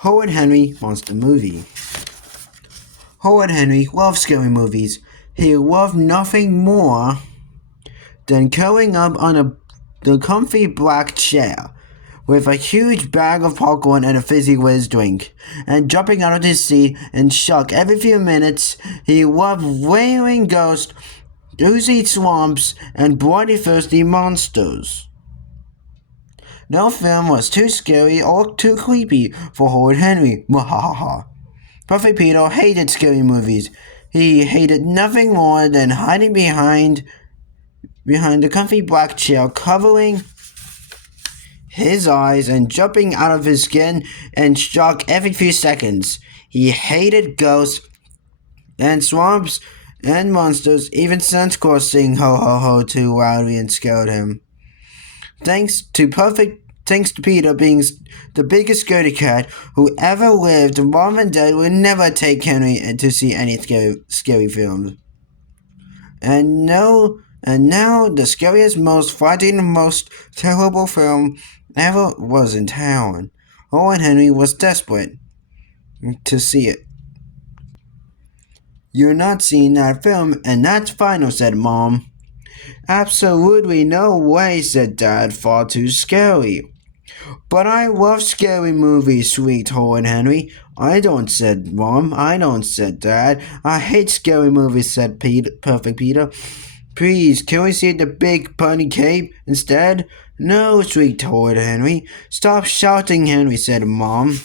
Horrid Henry Monster Movie. Horrid Henry loved scary movies. He loved nothing more than curling up on the comfy black chair with a huge bag of popcorn and a fizzy whiz drink, and jumping out of his seat in shock every few minutes. He loved wailing ghosts, oozy swamps, and bloody thirsty monsters. No film was too scary or too creepy for Horrid Henry. Mwahaha. Perfect Peter hated scary movies. He hated nothing more than hiding behind the comfy black chair, covering his eyes and jumping out of his skin in shock every few seconds. He hated ghosts and swamps and monsters. Even Santa Claus saying ho ho ho too loudly and scared him. Thanks to Peter being the biggest scaredy cat who ever lived, Mom and Dad would never take Henry to see any scary films. And now the scariest, most frightening, most terrible film ever was in town. Horrid Henry was desperate to see it. "You're not seeing that film, and that's final," said Mom. "Absolutely no way," said Dad, "far too scary." "But I love scary movies," squeaked Horrid Henry. "I don't," said Mom. "I don't," said Dad. "I hate scary movies," said Perfect Peter. "Please, can we see the big pony cape instead?" "No," shrieked Horrid Henry. "Stop shouting, Henry," said Mom.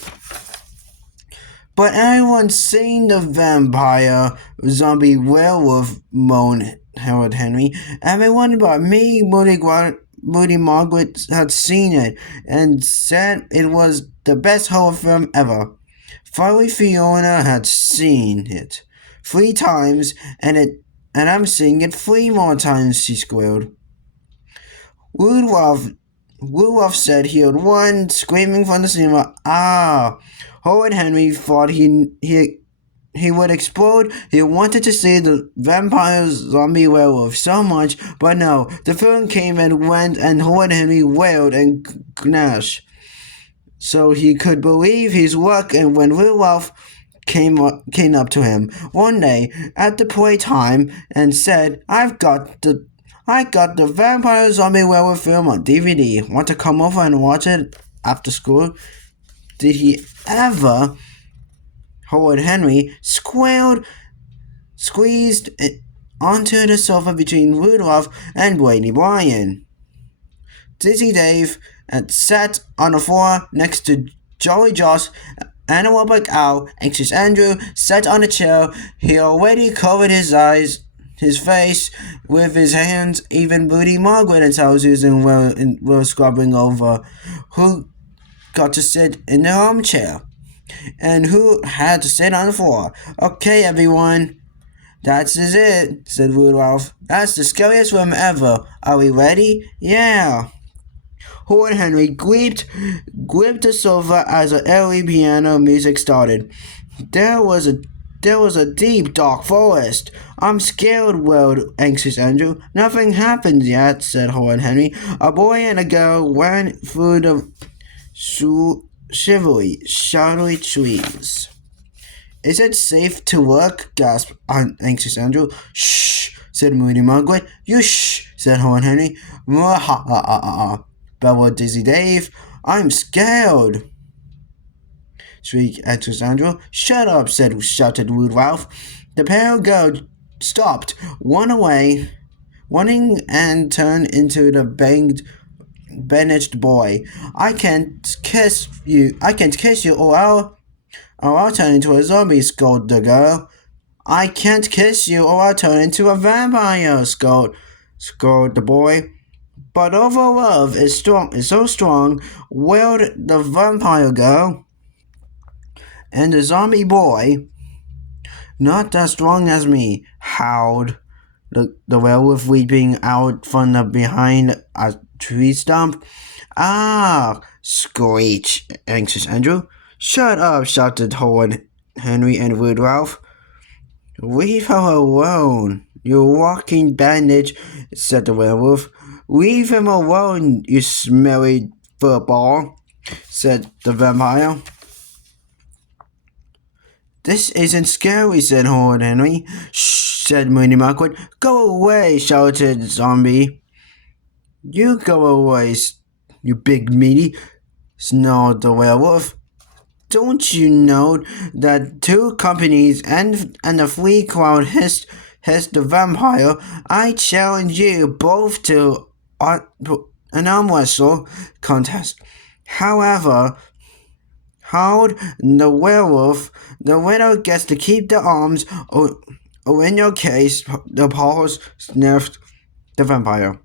"But everyone's seen the vampire zombie werewolf," moaned Horrid Henry. "Everyone but me, Moody Margaret had seen it and said it was the best horror film ever. Finally, Fiona had seen it 3 times, and I'm seeing it 3 more times," she squealed. Rudolph said he would run, screaming from the cinema. "Ah!" Horrid Henry thought he would explode. He wanted to see the vampire zombie werewolf so much, but no. The film came and went, and Horrid Henry wailed and gnashed so he could believe his luck. And when Rudolph came up to him one day at the playtime and said, I got the vampire zombie werewolf film on DVD. Want to come over and watch it after school?" Did he ever? Horrid Henry squeezed onto the sofa between Rudolph and Blaney Bryan. Dizzy Dave sat on the floor next to Jolly Josh, and a Wobbuck Owl. Anxious Andrew sat on a chair. He already covered his face with his hands. Even Moody Margaret and Susan were scrubbing over who got to sit in the armchair and who had to sit on the floor. "Okay, everyone, that's it," said Rudolph. "That's the scariest film ever. Are we ready?" "Yeah." Horrid Henry gripped the sofa as the early piano music started. There was a deep, dark forest. "I'm scared," wailed Anxious Andrew. "Nothing happened yet," said Horrid Henry. "A boy and a girl ran through the shivery, shadowy trees." "Is it safe to look?" gasped Anxious Andrew. "Shh," said Moody Margaret. "You shh," said Horrid Henry. "Mwahaha," bellowed Dizzy Dave. "I'm scared," shrieked Anxious Andrew. "Shut up," shouted Rudolph. The pale girl stopped, running and turned into the bandaged boy. I can't kiss you, or I'll turn into a zombie," scolded the girl. "I can't kiss you, or I'll turn into a vampire," scolded the boy. "But over love is so strong," wailed the vampire girl. "And the zombie boy, not as strong as me," howled the werewolf, leaping out from behind a tree stump. "Ah!" screeched Anxious Andrew. "Shut up!" shouted Horrid Henry and Rudolph. "Leave her alone, you walking bandage," said the werewolf. "Leave him alone, you smelly football," said the vampire. This isn't scary, said Horrid Henry. Shh, said Moody Margaret. Go away, shouted Zombie. You go away, you big meaty, snarled the werewolf. Don't you know that two companies and a free crowd hissed the vampire? I challenge you both to an arm wrestle contest. However, howled the werewolf, the winner gets to keep the arms, or in your case, the paws, sniffed the vampire.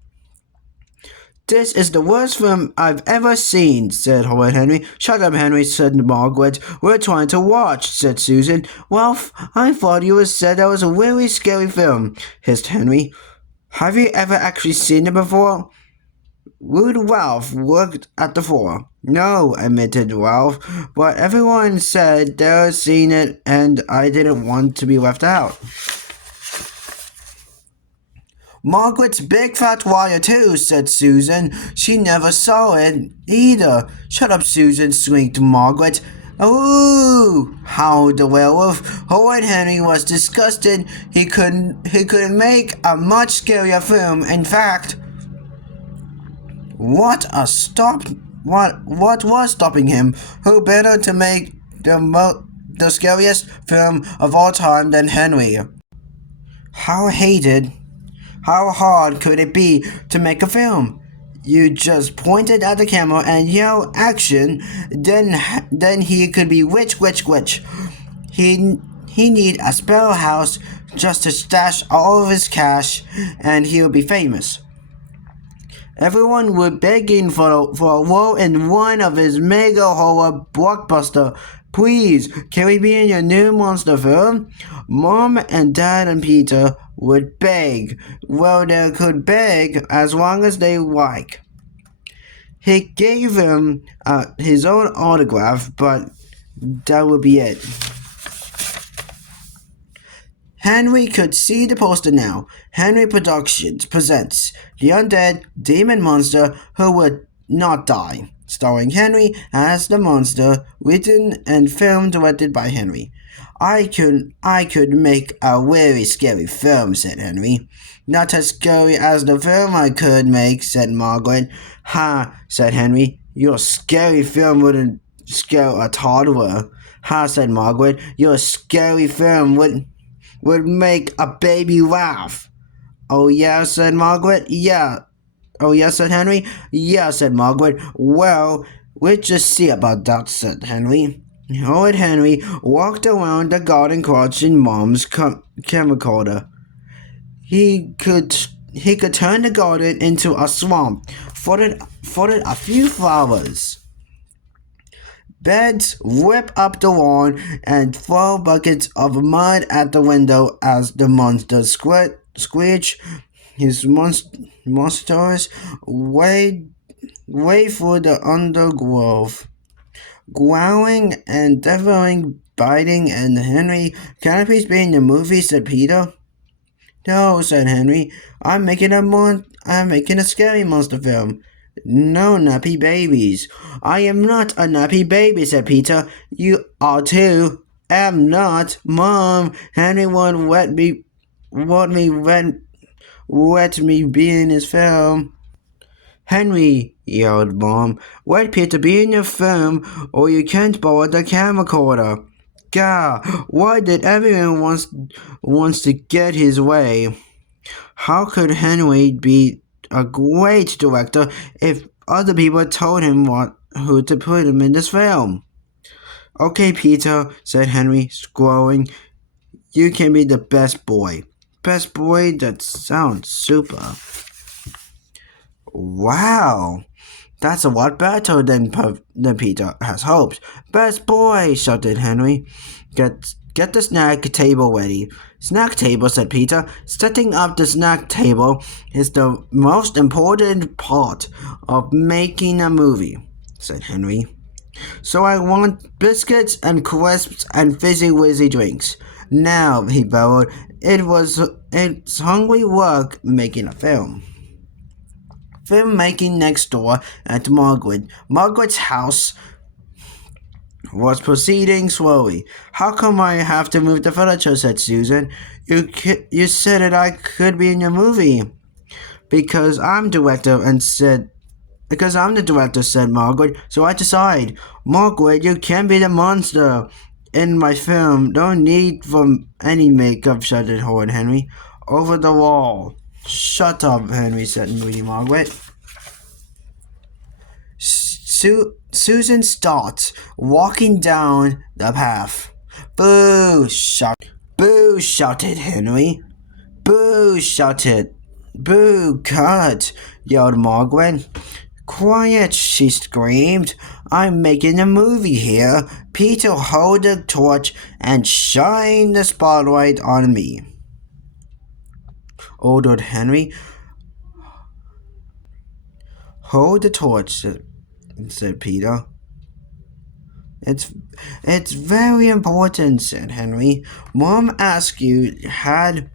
This is the worst film I've ever seen, said Horrid Henry. Shut up, Henry, said Margaret. We're trying to watch, said Susan. Ralph, I thought you said that was a really scary film, hissed Henry. Have you ever actually seen it before? Rude Ralph looked at the floor. No, admitted Ralph, but everyone said they'd seen it and I didn't want to be left out. Margaret's big fat liar too, said Susan. She never saw it either. Shut up, Susan, squeaked Margaret. Ooh, howled the werewolf. Horrid Henry was disgusted. He couldn't make a much scarier film. In fact, what was stopping him? Who better to make the scariest film of all time than Henry? How hard could it be to make a film? You just pointed at the camera and yelled action, then he could be rich. He need a spell house just to stash all of his cash and he'll be famous. Everyone would begging for a role in one of his mega horror blockbuster. Please, can we be in your new monster film? Mom and Dad and Peter would beg. Well, they could beg as long as they like. He gave him his own autograph, but that would be it. Henry could see the poster now. Henry Productions presents The Undead Demon Monster Who Would Not Die, starring Henry as the monster, written and film directed by Henry. I could make a really scary film, said Henry. Not as scary as the film I could make, said Margaret. Ha, said Henry. Your scary film wouldn't scare a toddler. Ha, said Margaret. Your scary film would make a baby laugh. Oh yeah, said Margaret. Yeah. Oh yeah, said Henry. Yeah, said Margaret. Well, we'll just see about that, said Henry. Horrid Henry walked around the garden crouching Mom's camcorder. He could turn the garden into a swamp, flooded a few flowers. Beds whip up the lawn and throw buckets of mud at the window as the monster screech. His monsters way through the undergrowth, growling and devouring, biting, and Henry, can it please be in the movie, said Peter. No, said Henry. I'm making a scary monster film. No nappy babies. I am not a nappy baby, said Peter. You are too. Am not. Mom, Henry won't let me be in his film. Henry, yelled Mom, let Peter be in your film or you can't borrow the camcorder. Gah, why did everyone wants to get his way? How could Henry be a great director if other people told him who to put him in this film? Okay, Peter, said Henry, scrolling. You can be the best boy. Best boy? That sounds super. Wow, that's a lot better than Peter has hoped. Best boy, shouted Henry. Get the snack table ready. Snack table, said Peter. Setting up the snack table is the most important part of making a movie, said Henry. So I want biscuits and crisps and fizzy-wizzy drinks. Now, he bellowed, it's hungry work making a film. Filmmaking next door at Margaret's house was proceeding slowly. "How come I have to move the furniture?" said Susan. You said that I could be in your movie." Because I'm the director, said Margaret, "so I decide." "Margaret, you can't be the monster in my film. No need for any makeup," shouted Horrid Henry. "Over the wall." "Shut up, Henry," said moody Margaret. Susan starts walking down the path. Boo! Shouted Henry. "Boo!" shouted. "Boo! Cut!" yelled Margaret. "Quiet!" she screamed. "I'm making a movie here. Peter, hold the torch and shine the spotlight on me," ordered Henry. "Hold the torch," said Peter. It's very important," said Henry. "Mom asked you had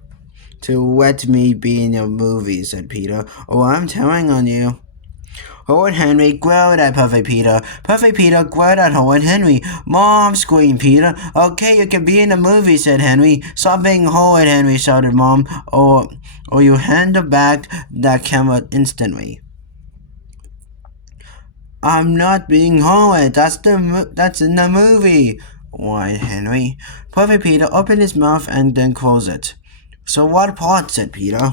to let me be in your movie," said Peter, "or I'm telling on you." Horrid Henry glared at Perfect Peter. Perfect Peter glared at Horrid Henry. "Mom!" screamed Peter. "Okay, you can be in the movie," said Henry. "Stop being horrid, Henry," shouted Mom, or you hand back that camera instantly." "I'm not being horrid. That's in the movie," whined Henry. Perfect Peter opened his mouth and then closed it. "So what part?" said Peter.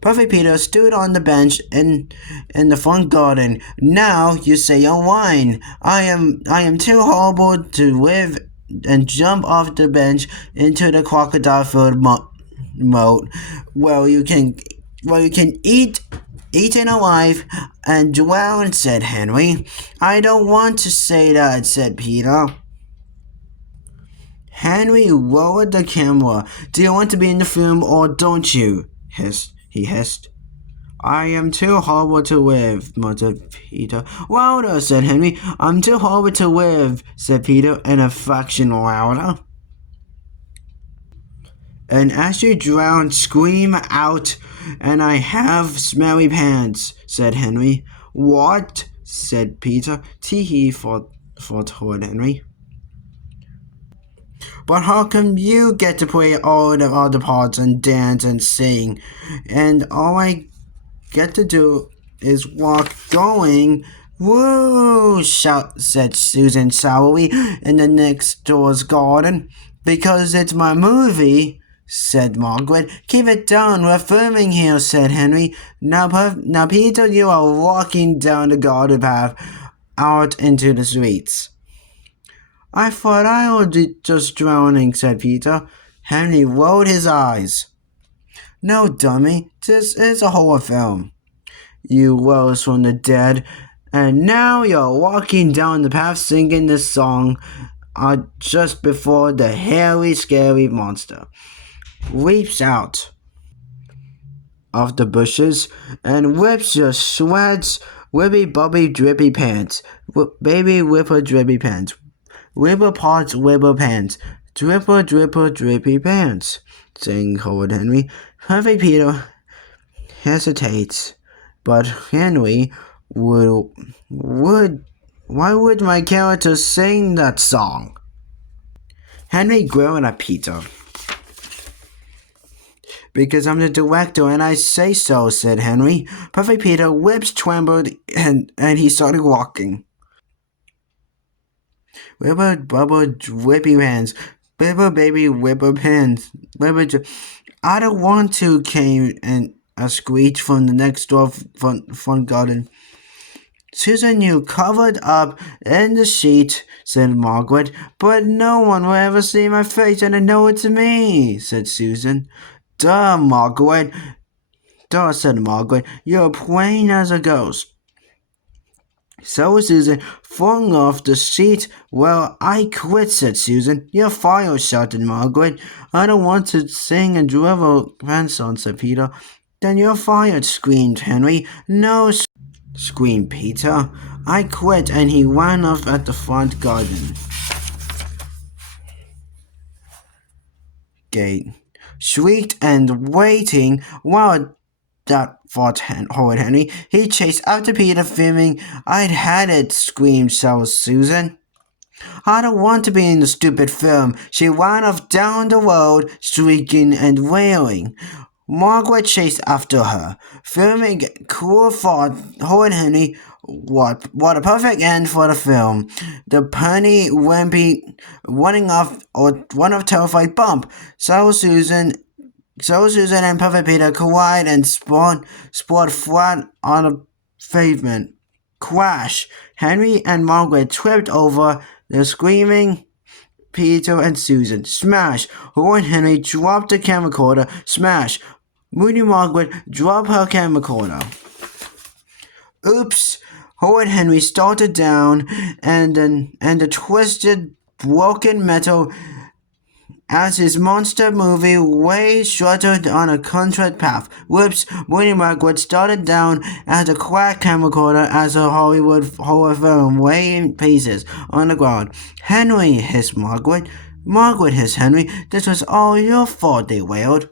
Perfect Peter stood on the bench in the front garden. "Now you say your line. I am too horrible to live," and jump off the bench into the crocodile-filled moat. Well, you can eaten alive and drowned," said Henry. "I don't want to say that," said Peter. Henry lowered the camera. "Do you want to be in the film or don't you?" he hissed. "I am too horrible to live," muttered Peter. "Louder," said Henry. "I'm too horrible to live," said Peter, in a fraction louder. "And as you drown, scream out, and I have smelly pants," said Henry. "What?" said Peter. "Tee-hee," thought Horrid Henry. "But how come you get to play all the other parts and dance and sing, and all I get to do is walk going?" "Woo!" said Susan sourly in the next door's garden. "Because it's my movie," said Margaret. "Keep it down, we're filming here," said Henry. Now Peter, you are walking down the garden path out into the streets." "I thought I was just drowning," said Peter. Henry rolled his eyes. "No, dummy, this is a horror film. You rose from the dead, and now you're walking down the path singing this song just before the hairy, scary monster leaps out of the bushes and whips your sweats, whippy, bubby, drippy pants, baby whipper, drippy pants, whipper parts, whipper pants, dripper, dripper, drippy pants," sang Horrid Henry. Perfect Peter hesitates, but Henry why would my character sing that song? Henry glared at Peter. "Because I'm the director and I say so," said Henry. Perfect Peter lips trembled and he started walking. "Whipper, bubble, whippy pants. Whipper, baby, whipper pants. "I don't want to," came a screech from the next door front garden. "Susan, you covered up in the sheet," said Margaret. "But no one will ever see my face, and I know it's me," said Susan. Duh, said Margaret. "You're plain as a ghost." So Susan flung off the sheet. "Well, I quit," said Susan. "You're fired," shouted Margaret. "I don't want to sing a drivel grandson," said Peter. "Then you're fired," screamed Henry. "No," screamed Peter. "I quit," and he ran off at the front garden gate, shrieked and waiting. Wow, that, thought Horrid Henry. He chased after Peter, fearing I'd had it, screamed Susan. I don't want to be in the stupid film. She ran off down the road, shrieking and wailing. Margaret chased after her, fearing cool thought Horrid Henry. What a perfect end for the film. The pony wimpy running off or one of terrified bump. So Susan and Perfect Peter collide and sport flat on the pavement. Crash! Henry and Margaret tripped over the screaming Peter and Susan. Smash! Horrid Henry dropped the camcorder. Smash! Moody Margaret dropped her camcorder. Oops! Horrid Henry started down, and the twisted, broken metal as his monster movie way shuddered on a contrite path. Whoops! Moody Margaret started down as a cracked camcorder as a Hollywood horror film way in pieces on the ground. Henry, hissed Margaret. Margaret, hissed Henry. This was all your fault, they wailed.